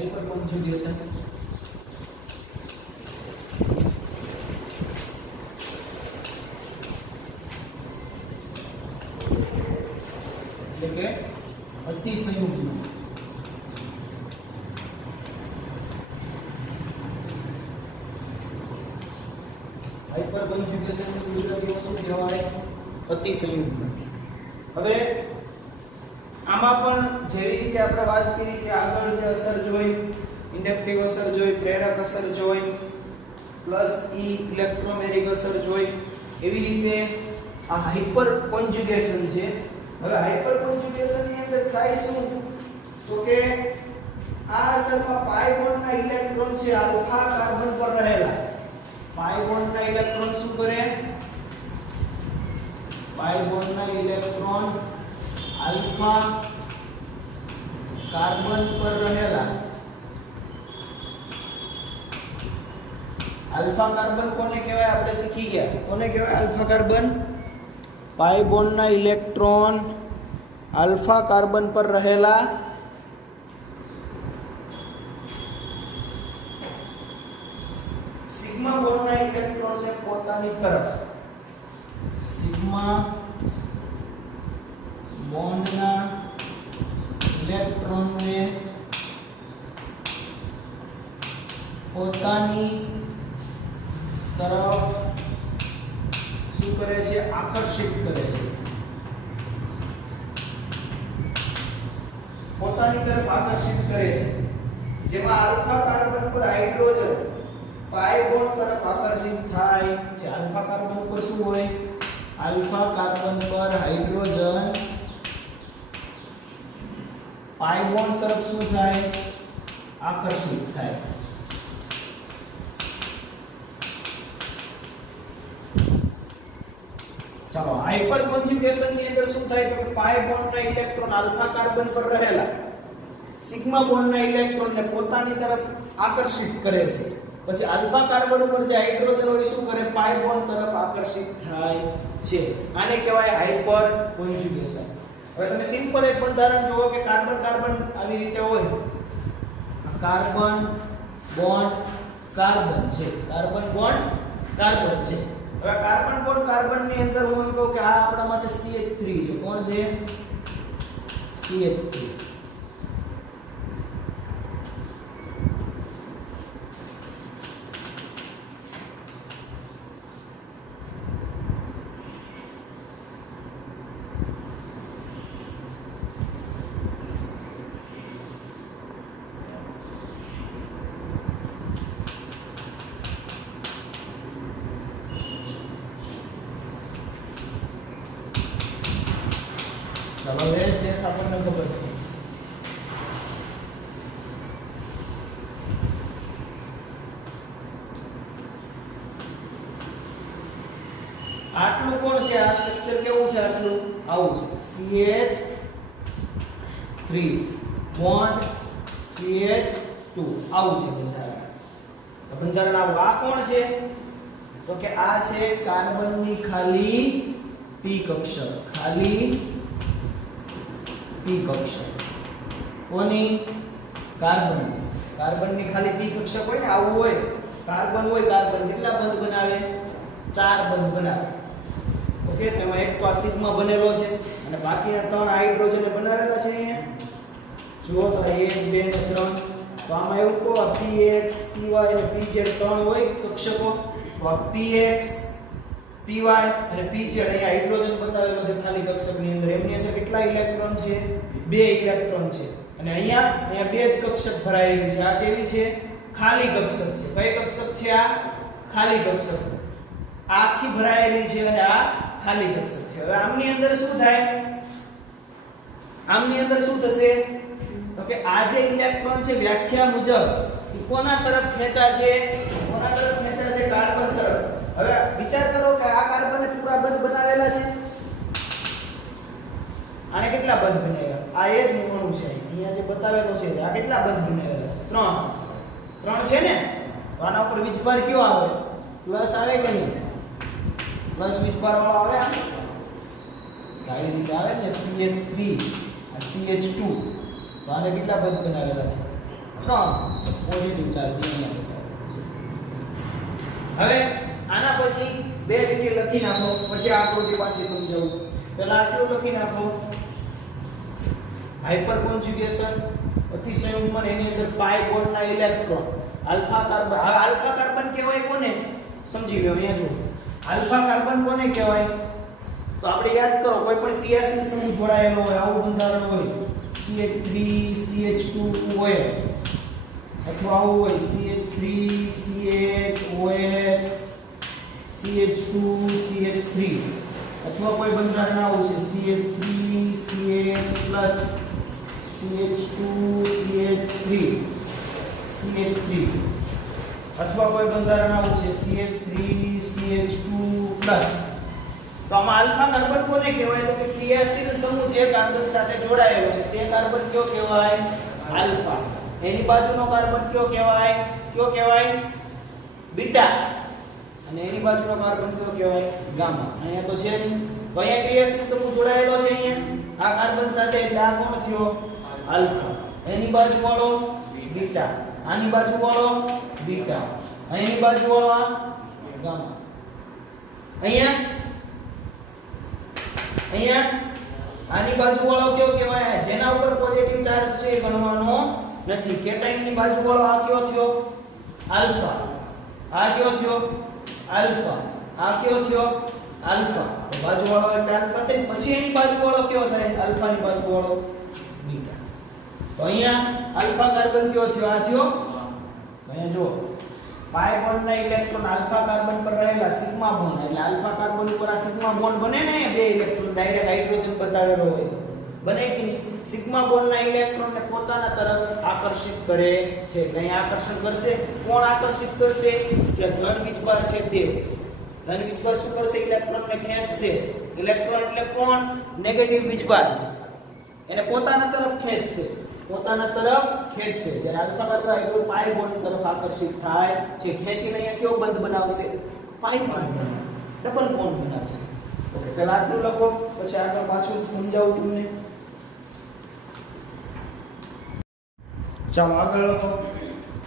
Hyper conjugation એટલે કે અતિસંયુગ્મ hyper conjugation નું ગુજરાતીમાં શું કહેવાય? અતિસંયુગ્મ. હવે આમાં પણ જેવી રીતે આપણે વાત કરી કે આગળ જે અસર જોઈ, ઇન્ડક્ટિવ અસર જોઈ, પ્રેરક અસર જોઈ, પ્લસ ઈ ઇલેક્ટ્રોમેરિક અસર જોઈ, એવી રીતે આ હાઇપર કોન્જ્યુગેશન છે. હવે હાઇપર કોન્જ્યુગેશન ની અંદર થાય શું તો કે આ અસરમાં પાઈ બોન્ડના ઇલેક્ટ્રોન છે આલ્ફા કાર્બન પર રહેલા. પાઈ બોન્ડના ઇલેક્ટ્રોન શું કરે? પાઈ બોન્ડના ઇલેક્ટ્રોન આલ્ફા કાર્બન પર રહેલા. આલ્ફા કાર્બન કોને કહેવાય? આપણે શીખી ગયા. કોને કહેવાય આલ્ફા કાર્બન? પાઈ બોન્ડના ઇલેક્ટ્રોન આલ્ફા કાર્બન પર રહેલા સિગ્મા બોન્ડના ઇલેક્ટ્રોનને પોતાની તરફ, સિગ્મા બોન્ડના ઇલેક્ટ્રોનને પોતાની તરફ શું કરે છે? આકર્ષિત કરે છે. પોતાની તરફ આકર્ષિત કરે છે. જેમાં આલ્ફા કાર્બન પર હાઇડ્રોજન પાઈ બોન્ડ તરફ આકર્ષિત થાય છે. આલ્ફા કાર્બન પર શું હોય? આલ્ફા કાર્બન પર હાઇડ્રોજન પાઈ બોન્ડ તરફ શું થાય? આકર્ષિત થાય. ચાલો, હાઇપર કોન્જ્યુગેશન ની અંદર શું થાય તો પાઈ બોન્ડના ઇલેક્ટ્રોન આલ્ફા કાર્બન પર રહેલા સિગ્મા બોન્ડના ઇલેક્ટ્રોનને પોતાની તરફ આકર્ષિત કરે છે. પછી આલ્ફા કાર્બન ઉપર જે હાઇડ્રોજન હોય શું કરે? પાઈ બોન્ડ તરફ આકર્ષિત થાય છે. આને કહેવાય હાઇપર કોન્જ્યુગેશન. હવે તમે સિમ્પલ એક બંધારણ જુઓ કે કાર્બન કાર્બન આવી રીતે હોય. કાર્બન બોન્ડ કાર્બન છે. કાર્બન બોન્ડ કાર્બન છે. હવે કાર્બન બોન્ડ કાર્બન ની અંદર હું એમ કહું કે આ આપણા માટે CH3 છે. કોણ છે? CH3. ચાલો રેસ ડેસ આપણને ખબર છે. આટલું કોણ છે? આ સ્ટ્રક્ચર કેવું છે? આટલું આવું છે. CH3 બોન્ડ CH2 આવું છે બંધારણ. બંધારણ આવું. આ કોણ છે? તો કે આ છે કાર્બનની ખાલી p કક્ષક. ખાલી p કક્ષક. કોની? કાર્બન. કાર્બનની ખાલી p કક્ષક હોય ને આવું હોય. કાર્બન હોય. કાર્બન કેટલા બંધ બનાવે? 4 બંધ બનાવે. ઓકે, તેમાં એક તો આ સિગ્મા બનેલો છે અને બાકીના 3 હાઇડ્રોજન બનાવેલા છે અહીંયા. જુઓ તો 1 2 અને 3. તો આમાં એવું કહો આ px py અને pz 3 હોય કક્ષકો. તો આ px py અને pz અહીંયા હાઇડ્રોજન બતાવેલો છે ખાલી કક્ષકની અંદર. એમની અંદર કેટલા ઇલેક્ટ્રોન છે? 2 ઇલેક્ટ્રોન છે. અને અહીંયા 2 જ કક્ષક ભરાયેલી છે. આ કેવી છે? ખાલી કક્ષક છે. કઈ કક્ષક છે આ? ખાલી કક્ષક. આ આખી ભરાયેલી છે અને આ ખાલી કક્ષક છે. હવે આમની અંદર શું થાય? આમની અંદર શું થશે તો કે આ જે ઇલેક્ટ્રોન છે વ્યાખ્યા મુજબ એ કોના તરફ ખેંચાશે? કોના તરફ ખેંચાશે? કાર્બન તરફ. હવે વિચાર કરો કે આ કાર્બનને પૂરા બંધ બનાવેલા છે. આને કેટલા બંધ બનાવ્યા? આ એ જ મૂળનું છે. અહીંયા જે બતાવેલો છે આ કેટલા બંધ બનાવેલા છે? 3 છે ને. તો આના ઉપર વીજભાર કયો આવે? પ્લસ આવે કે નહીં? પ્લસ વીજભાર વાળો આવે. આવી રીતે આવે ને. CH3 આ CH2. તો આને કેટલા બંધ બનાવેલા છે? 3 પોઝિટિવ ચાર્જ અહીંયા બતાવેલો છે. હવે આના પછી બે રીતે લખી નાખો, પછી આ આકૃતિ પાછી સમજાવું. પહેલા આટલું લખી નાખો, હાઇપર કોન્જ્યુગેશન અતિસંયુગ્મન, એની અંદર પાઈ બોન્ડના ઇલેક્ટ્રોન આલ્ફા કાર્બન. હવે આલ્ફા કાર્બન કહેવાય કોને? સમજી લો અહીંયા જો આલ્ફા કાર્બન કોને કહેવાય? તો આપણે યાદ કરો, કોઈ પણ ક્રિયાશીલ સમૂહ જોડાયેલો હોય, આવું બંધારણ હોય CH3 CH2OH, અથવા આવું હોય CH3 CHOH CH2 CH3, અથવા કોઈ બંધારણ આવું છે CH3 CH+ CH2 CH3 CH3, અથવા કોઈ બંધારણ આવું છે CH3 CH2+. તો આમાં આલ્ફા કાર્બન કોને કહેવાય? તો કે ક્રિયાશીલ સમૂહ જે કાર્બન સાથે જોડાયેલો છે તે કાર્બન કયો કહેવાય? આલ્ફા. એની બાજુનો કાર્બન કયો કહેવાય? બીટા. અને એની બાજુનો કાર્બન કયો કહેવાય? ગામા. અહીંયા તો છે નહીં, તો અહીંયા ક્રિયાશીલ સમૂહ જોડાયેલો છે અહીંયા આ કાર્બન સાથે, એટલે આ કોણ થયો? આલ્ફા. એની બાજુ વાળો બીટા, આની બાજુ વાળો બીટા, અહીંની બાજુ વાળો આ ગામા. અહીંયા આની બાજુ વાળો કયો કહેવાય? જેના ઉપર પોઝિટિવ ચાર્જ છે એ ગણવાનો નથી. કેટાઇનની બાજુ વાળો આ કયો થયો? આલ્ફા. આ કયો થયો? આલ્ફા. આ કયો થયો? આલ્ફા. તો બાજુ વાળો એટલે આલ્ફા થાય. પછી એની બાજુ વાળો કયો થાય? આલ્ફાની બાજુ વાળો બીટા. તો અહીંયા આલ્ફા કાર્બન કયો થયો? આ થયો. અહીંયા જો પાઈ બોન્ડના ઇલેક્ટ્રોન આલ્ફા કાર્બન પર રહેલા સિગ્મા બોન્ડ, એટલે આલ્ફા કાર્બન ઉપર આ સિગ્મા બોન્ડ બને ને, બે ઇલેક્ટ્રોન ડાયરેક્ટ હાઇડ્રોજન બતાવેલો હોય તો બને કે નહીં? સિગ્મા બોન્ડના ઇલેક્ટ્રોનને પોતાના તરફ આકર્ષિત કરે છે. કઈ આકર્ષણ કરશે? કોણ આકર્ષિત કરશે? જે ધન વીજભાર છે તે. ધન વીજભાર શું કરશે? ઇલેક્ટ્રોનને ખેંચશે. ઇલેક્ટ્રોન એટલે કોણ? નેગેટિવ વીજભાર. એને પોતાના તરફ ખેંચશે. જ્યારે આલ્ફા કાર્બન હાઇડ્રોજન પાઈ બોન્ડ તરફ આકર્ષિત થાય છે, ખેંચીને અહીંયા કયો બંધ બનાવશે? પાઈ બોન્ડ, ડબલ બોન્ડ બનાવશે. ઓકે, પહેલા આટલું લખો, પછી આગળ પાછું સમજાવું તમને. ચાલો આગળ લખો.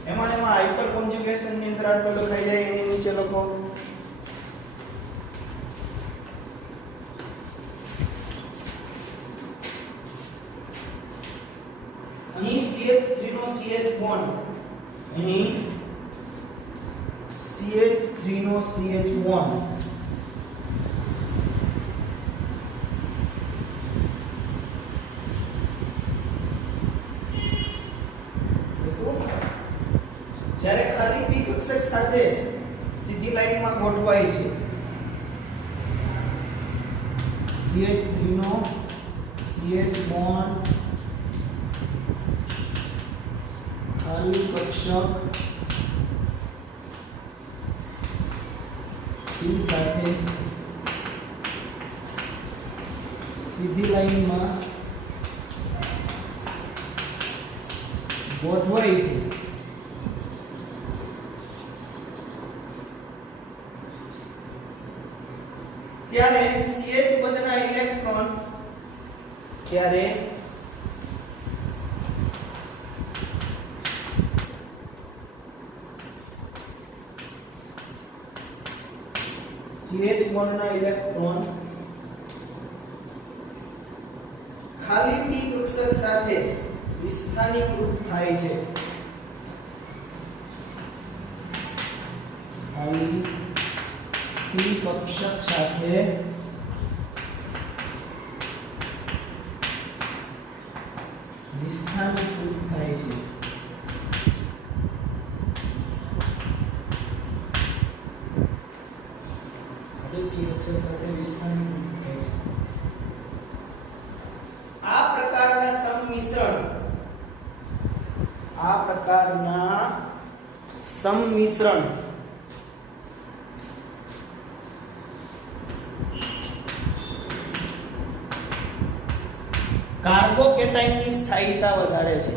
એમાં હાઇપર કોન્જ્યુગેશન ની અંદર આટલું લખાઈ જાય, એની નીચે લખો અહીં CH3 નો CH બોન્ડ, અહીં CH3 નો CH બોન્ડ જ્યારે ખાલી p કક્ષક સાથે સીધી લાઈનમાં ગોઠવાય છે, CH3 નો CH બોન્ડ ખાલી કક્ષક p સાથે સીધી લાઈનમાં ગોઠવાય છે, ત્યારે CH બંધના ઇલેક્ટ્રોન CH બોન્ડના ઇલેક્ટ્રોન ખાલી p કક્ષક સાથે વિસ્થાનીકૃત થાય છે. ખાલી p કક્ષક સાથે વિસ્થાનીકૃત થાય છે. સાથે વિસ્થાનીકૃત થાય છે. આ પ્રકારના સંમિશ્રણ કાર્બોકેટાઇનની સ્થાયીતા વધારે છે.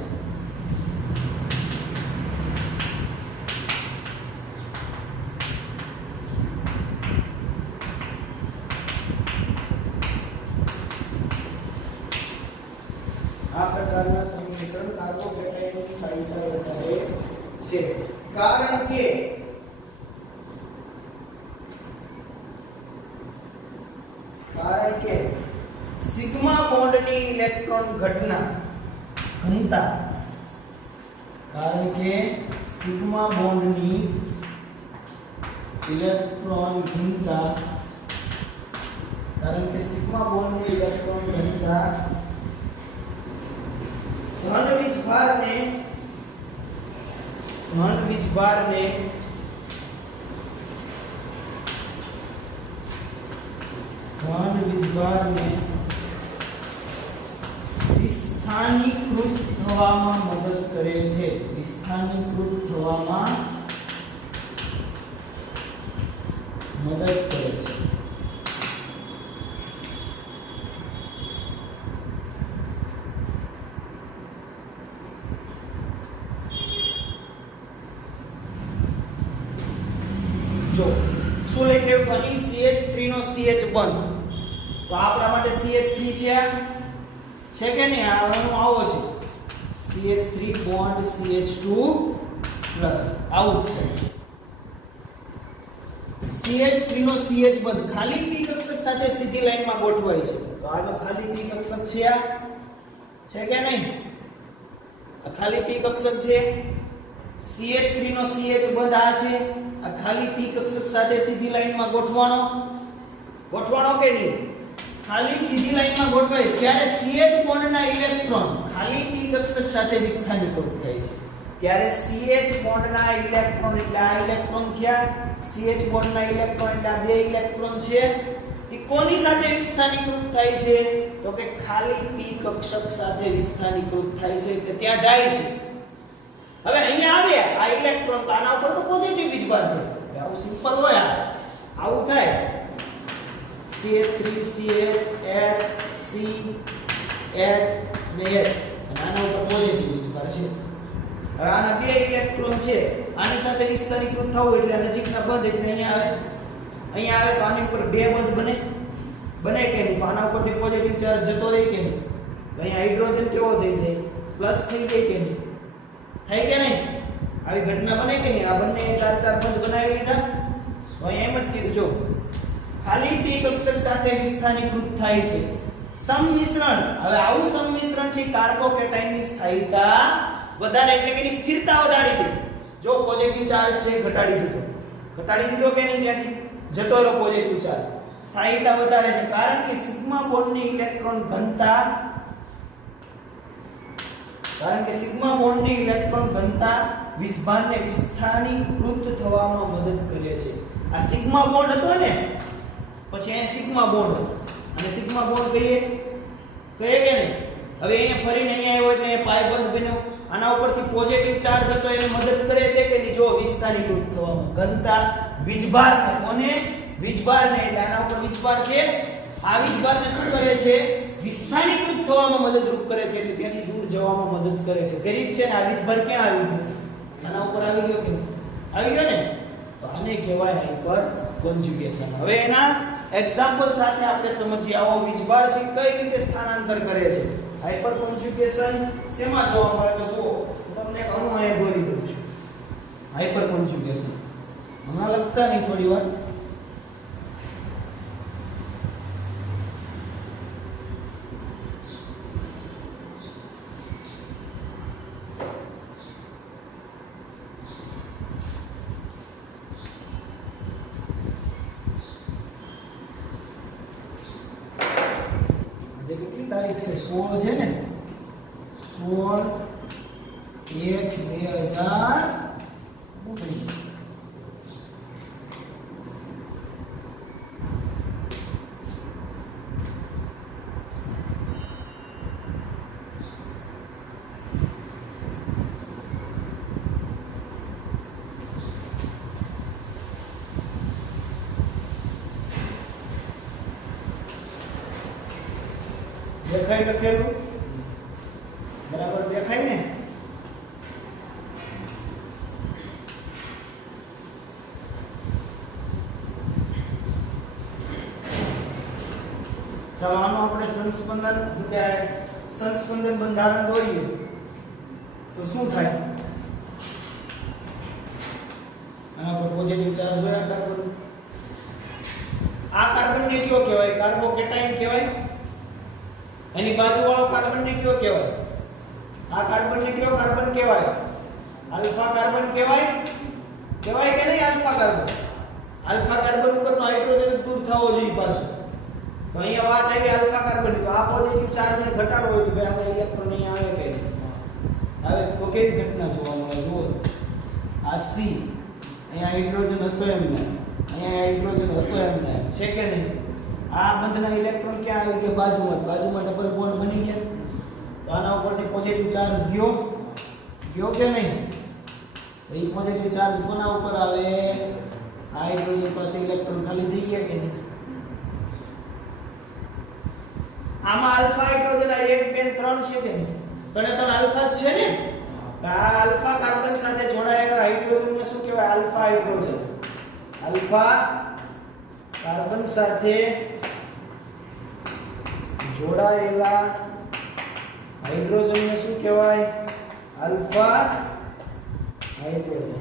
આ પ્રકારના સંમિશ્રણ કાર્બોકેટાયનની સ્થાયીતા વધારે છે કારણ કે સિગ્મા બોન્ડની ઇલેક્ટ્રોન ઘનતા કારણ કે સિગ્મા બોન્ડની ઇલેક્ટ્રોન ઘનતા ધન વીજભારને વિસ્થાનીકૃત થવામાં મદદ કરે છે જો શું લખ્યું અહીં CH3 નો CH બંધ તો આપણા માટે CH3 છે કે નહીં આનો આવો છે CH3 બોન્ડ CH2 પ્લસ આવું છે CH3 નો CH બંધ ખાલી p કક્ષક સાથે સીધી લાઈનમાં ગોઠવાય છે તો આ જો ખાલી p કક્ષક છે કે નહીં આ ખાલી p કક્ષક છે CH3 નો CH બંધ આ છે આ ખાલી p કક્ષક સાથે સીધી લાઈનમાં ગોઠવાનો કે નહીં ખાલી સીધી લાઈનમાં ગોઠવાય ત્યારે CH બોન્ડના ઇલેક્ટ્રોન ખાલી p કક્ષક સાથે વિસ્થાનીકૃત થાય છે ત્યારે CH બોન્ડના ઇલેક્ટ્રોન એટલે આ ઇલેક્ટ્રોન થયા CH બોન્ડના ઇલેક્ટ્રોન એટલે આ બે ઇલેક્ટ્રોન છે એ કોની સાથે વિસ્થાનીકૃત થાય છે તો કે ખાલી p કક્ષક સાથે વિસ્થાનીકૃત થાય છે એટલે ત્યાં જાય છે હવે અહીંયા આવે આ ઇલેક્ટ્રોન તો આના ઉપર તો પોઝિટિવ વીજભાર છે આવું સિમ્પલ હોય આવું થાય CH3 CH H C H ને H અને આના ઉપર પોઝિટિવ વીજભાર છે હવે આના બે ઇલેક્ટ્રોન છે આની સાથે વિસ્થાનીકૃત થવું એટલે નજીકના બંધ એટલે અહીંયા આવે તો આની ઉપર બે બંધ બને કે નહીં તો આના ઉપરથી પોઝિટિવ ચાર્જ જતો રહે કે નહીં તો અહીંયા હાઇડ્રોજન કેવો થઈ જાય પ્લસ થઈ જાય કે નહીં થાય કે નહીં આવી ઘટના બને કે નહીં આ બંને ચાર બંધ બનાવી લીધા તો અહીંયા એમ જ કીધું જો ખાલી p કક્ષક સાથે વિસ્થાનીકૃત થાય છે સંમિશ્રણ હવે આવું સંમિશ્રણ છે કાર્બોકેટાયનની સ્થાયીતા વધારે એટલે કે એની સ્થિરતા વધારી દે જો પોઝિટિવ ચાર્જ છે ઘટાડી દીધો કે નહીં ત્યાંથી જતો રહ્યો પોઝિટિવ ચાર્જ સ્થાયીતા વધારે છે કારણ કે સિગ્મા બોન્ડની ઇલેક્ટ્રોન ઘનતા વીજભારને વિસ્થાનીકૃત થવામાં મદદ કરે છે આ સિગ્મા બોન્ડ હતો ને પછી અહીંયા સિગ્મા બોન્ડ અને સિગ્મા બોન્ડ કહીએ કે નહીં હવે અહીંયા ફરીને અહીંયા આવ્યો એટલે પાય બંધ બન્યો આના ઉપરથી પોઝિટિવ ચાર્જ હતો એને મદદ કરે છે કે નહીં જો વિસ્થાનીકૃત થવામાં ઘનતા વીજભારને એટલે આના ઉપર વીજભાર છે આ વીજભારને શું કરે છે વિસ્થાનીકૃત થવામાં મદદરૂપ કરે છે એટલે ત્યાંથી દૂર જવામાં મદદ કરે છે કરી છે ને આ વીજભાર ક્યાં આવી ગયો આના ઉપર આવી ગયો કે આવી ગયો ને તો આને કહેવાય હાઇપર કોન્જ્યુગેશન હવે એના એક્ઝામ્પલ સાથે આપણે સમજીએ આવો વીજભાર છે કઈ રીતે સ્થાનાંતર કરે છે હાઇપર કોન્જ્યુગેશન શેમાં જોવા મળે તો જુઓ તમને અણુ અહીંયા દોરી દઉં છું હાઇપર કોન્જ્યુગેશન હમણાં લખતા નહીં થોડી વાર તારીખ છે 16 છે ને 16/1/2019 દેખાય લખેલું બરાબર દેખાય ને ચાલો આનો આપણે સંસ્પંદન સંસ્પંદન બંધારણ દોરીએ તો શું થાય? આના પર પોઝિટિવ ચાર્જ હોય કાર્બન. આ કાર્બનને કયો કહેવાય? કાર્બોકેટાઇન કહેવાય. એની બાજુવાળો કાર્બનને કયો કહેવાય? આ કાર્બનને કયો કાર્બન કહેવાય? આલ્ફા કાર્બન કહેવાય. કહેવાય કે નહીં આલ્ફા કાર્બન? આલ્ફા કાર્બન ઉપરનો હાઇડ્રોજન દૂર થવો જોઈએ પાછો. તો અહીંયા વાત આવી આલ્ફા કાર્બન. તો આ પોઝિટિવ ચાર્જને ઘટાડવો હોય તો ભાઈ આપણે ઇલેક્ટ્રોન અહીંયા આવે કે આવે તો કેવી ઘટના જોવા મળે? જુઓ આ સી અહીંયા હાઇડ્રોજન હતો એમને, અહીંયા હાઇડ્રોજન હતો એમને, છે કે નહીં? આ બંધના ઇલેક્ટ્રોન ક્યાં આવી ગયા? બાજુમાં. બાજુમાં ડબલ બોન્ડ બની ગયા. તો આના ઉપરથી પોઝિટિવ ચાર્જ ગયો કે નહીં? તો એ પોઝિટિવ ચાર્જ કોના ઉપર આવે? હાઇડ્રોજન પાસે ઇલેક્ટ્રોન ખાલી થઈ ગયા કે નહીં? આમાં આલ્ફા હાઇડ્રોજન આ 1 2 3 છે કે નહીં? ત્રણે આલ્ફા જ છે ને? આ આલ્ફા કાર્બન સાથે જોડાયેલા હાઇડ્રોજનને શું કહેવાય? Alpha hydrogen. આલ્ફા કાર્બન સાથે જોડાયેલા હાઇડ્રોજનને શું કહેવાય? Alpha hydrogen.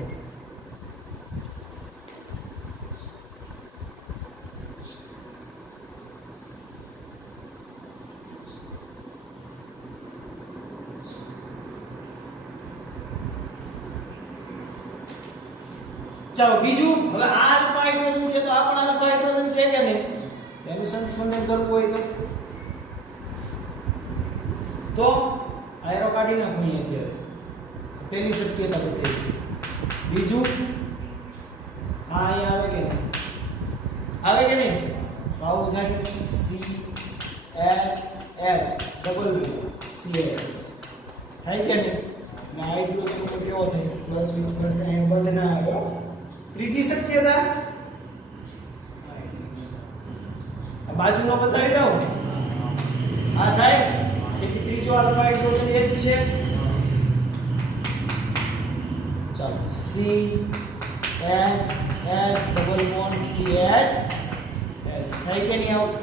ચાલો બીજું. હવે આ આલ્ફા હાઇડ્રોજન છે તો આ પણ આલ્ફા હાઇડ્રોજન છે કે નહીં? એનું સંસ્પંદન કરવું હોય તો આયરો કાઢી નાખો અહીંયાથી. પહેલી શક્યતા બતાવી. બીજું આ અહીંયા આવે કે નહીં? આવે કે નહીં? તો આવું થાય CH ડબલ CH થાય કે નહીં? ને હાઇડ્રોજન ઉપર કેવો થાય? પ્લસ વીજ પર અહીંયા બંધ ના આવે. ત્રીજી શક્યતા આ બાજુનો બતાવી દઉં. આ થાય કે ત્રીજો આલ્ફા હાઇડ્રોજન એ જ છે. ચાલો CH ડબલ બોન્ડ CH થાય કે નહીં? આવું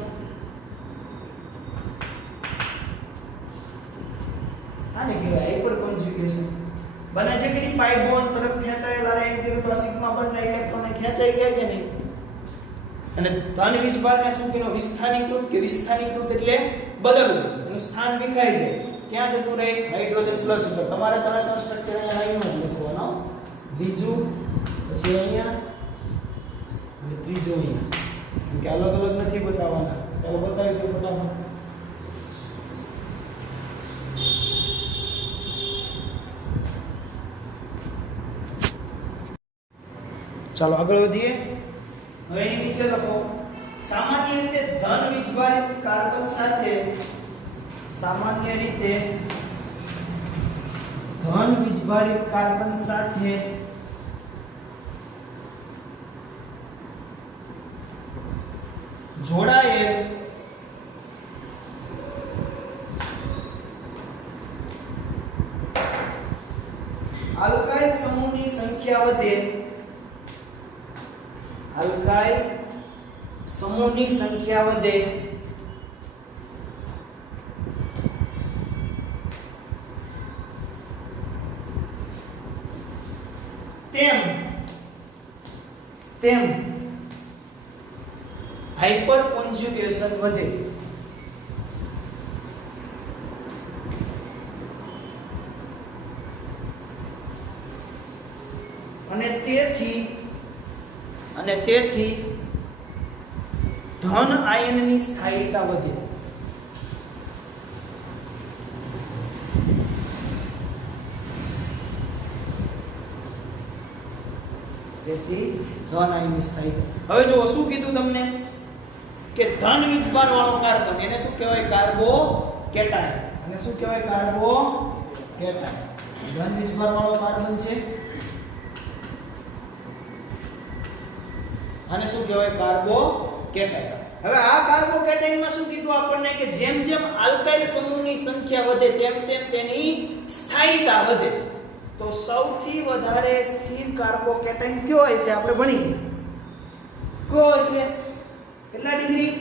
આને કહેવાય હાઇપર કોન્જ્યુગેશન. બને છે કે નહીં? પાઈ બોન્ડ તરફ ખેંચાયેલા રહે એમ કીધું તો સિગ્મા બંને ઇલેક્ટ્રોન ખેંચાઈ ગયા કે નહીં? અને ધન વીજભારને શું કહેવાય? વિસ્થાનીકૃત કે વિસ્થાનીકૃત એટલે બદલવું. એનું સ્થાન વિખાઈ જાય. ક્યાં જતું રહે? હાઇડ્રોજન પ્લસ ઉપર. તમારે તરત સ્ટ્રક્ચર અહીંયા લાઈનમાં જ લખવાનો. બીજું પછી અહીંયા અને ત્રીજો અહીંયા. કે અલગ અલગ નથી બતાવવાના. ચાલો બતાવી દો ફટાફટ. ચાલો આગળ વધીએ. હવે એની નીચે લખો સામાન્ય રીતે ધન વીજભારિત કાર્બન સાથે જોડાયેલ આલ્કાઇલ સમૂહની સંખ્યા વધે. આલ્કાઇલ સમૂહની સંખ્યા વધે તેમ હાઇપર કોન્જ્યુગેશન વધે. અને તેથી ધન આયનની સ્થાયીતા વધે. તેથી ધન આયનની સ્થાયીતા. હવે જો શું કીધું તમને કે ધન વીજભાર વાળો કાર્બન એને શું કહેવાય? કાર્બોકેટાયન. અને શું કહેવાય? કાર્બોકેટાયન. ધન વીજભાર વાળો કાર્બન છે અને શું કહેવાય? કાર્બોકેટાયન. હવે આ કાર્બોકેટાયનમાં શું કીધું આપણને કે જેમ જેમ આલ્કાઇલ સમૂહની સંખ્યા વધે તેમ તેમ તેની સ્થાયીતા વધે. તો સૌથી વધારે સ્થિર કાર્બોકેટાયન કયો હોય છે? આપણે ભણીએ કયો હોય છે? કેટલા ડિગ્રી?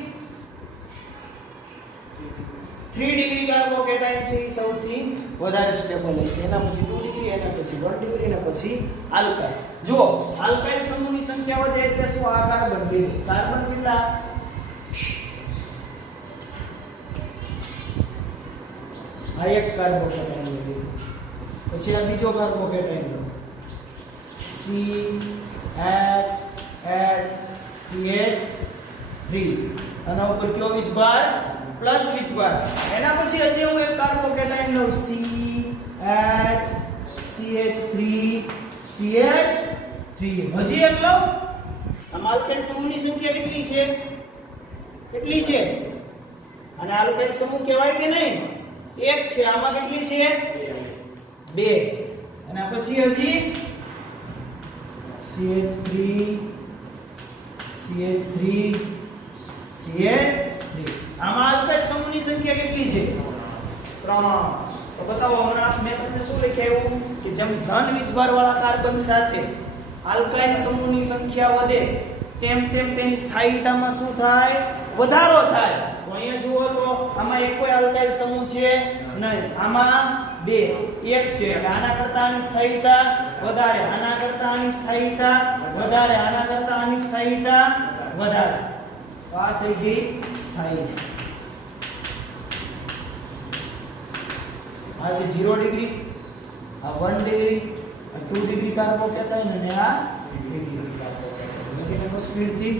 3 ડિગ્રી કાર્બોકેટાઇન છે એ સૌથી વધારે સ્ટેબલ છે, એના પછી 2 ડિગ્રી, એના પછી 1 ડિગ્રી, એના પછી આલ્કાઇલ. જો આલ્કાઇલ સમૂહની સંખ્યા વધે એટલે શું? આ કાર્બન વધે. કાર્બન કેટલા? આ એક કાર્બોકેટાઇન વધે. પછી આ બીજો કાર્બોકેટાઇન CH3 આના ઉપર કયો વીજભાર? પ્લસ વીજભાર. એના પછી હજી હું એક કાર્બોકેટાઇન લઉં CH3 હજી એક લઉં. આમાં આલ્કેન સમૂહની સંખ્યા કેટલી છે? કેટલી છે? અને આલ્કેન સમૂહ કહેવાય કે નહીં? એક છે. આમાં કેટલી છે? 2. અને પછી હજી CH3 આમાં આલ્કેન સમૂહની સંખ્યા કેટલી છે? 3. તો બતાવો હમણાં મેં તમને શું લખ્યું કે જેમ ધન વીજભાર વાળા કાર્બન સાથે આલ્કાઇલ સમૂહની સંખ્યા વધે તેમ તેમ તેની સ્થાયીતામાં શું થાય? વધારો થાય. તો અહીંયા જુઓ તો આમાં એક કોઈ આલ્કાઇલ સમૂહ છે નહીં, આમાં 2, એક છે. એટલે આના કરતા આની સ્થાયીતા વધારે, આના કરતા આની સ્થાયીતા વધારે, આના કરતા આની સ્થાયીતા વધારે. તો આ થઈ ગઈ સ્થાયી. આ છે 0 ડિગ્રી, આ 1 ડિગ્રી, આ 2 ડિગ્રી કાર્બોકેટાઇન અને આ 3 ડિગ્રી કાર્બોકેટાઇન. સ્પીડથી